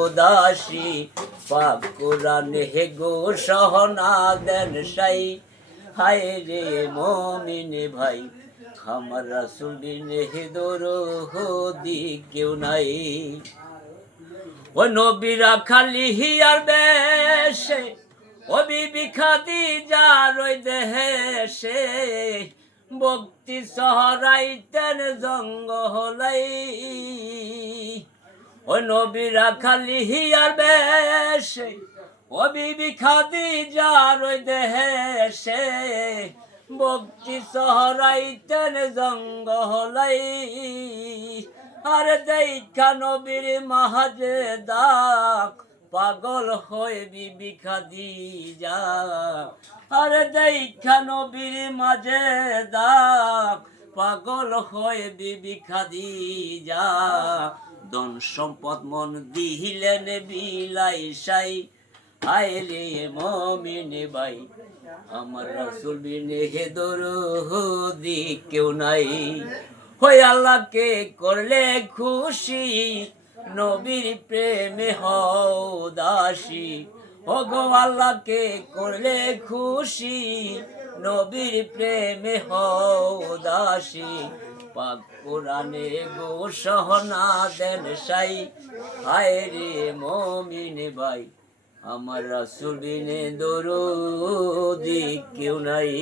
উদাসী পাক কোরআনে হে গো সহনা দেন সাই হায় রে মমিন ভাই আমার রাসূল বিনে হে দরদি কেউ নাই। ও নবীরা খালি হিয়ার বেশে ও বিবি খাদিজা রই দেশে ভক্তি সহরাইতেন জঙ্গলাই। ও নবীরা খালি হিয়ার বেশে ও বিবি খাদিজা রই দেশে ভক্তি সহরাইতেন জঙ্গলাই। আর দেখা নবীর মাঝে দাগ পাগল হয়ে বিবি খাদিজা। আর দেখা নবীর মাঝে দাগ পাগল হয়ে বিবি খাদিজা। ধন সম্পদ মন দিলেন বিলাই সাই হায় রে মমিন ভাই আমার রাসূল বিনে হে দরদি কেউ নাই। হই আল্লাহকে করলে খুশি নবীর প্রেমে হও দাসী। ও গো আল্লাহকে করলে খুশি নবীর প্রেমে হও দাসী। পাক কোরআনে গো সহনা দেন সাই হায় রে মমিন ভাই আমার রাসূল বিনে দরদি কেউ নাই।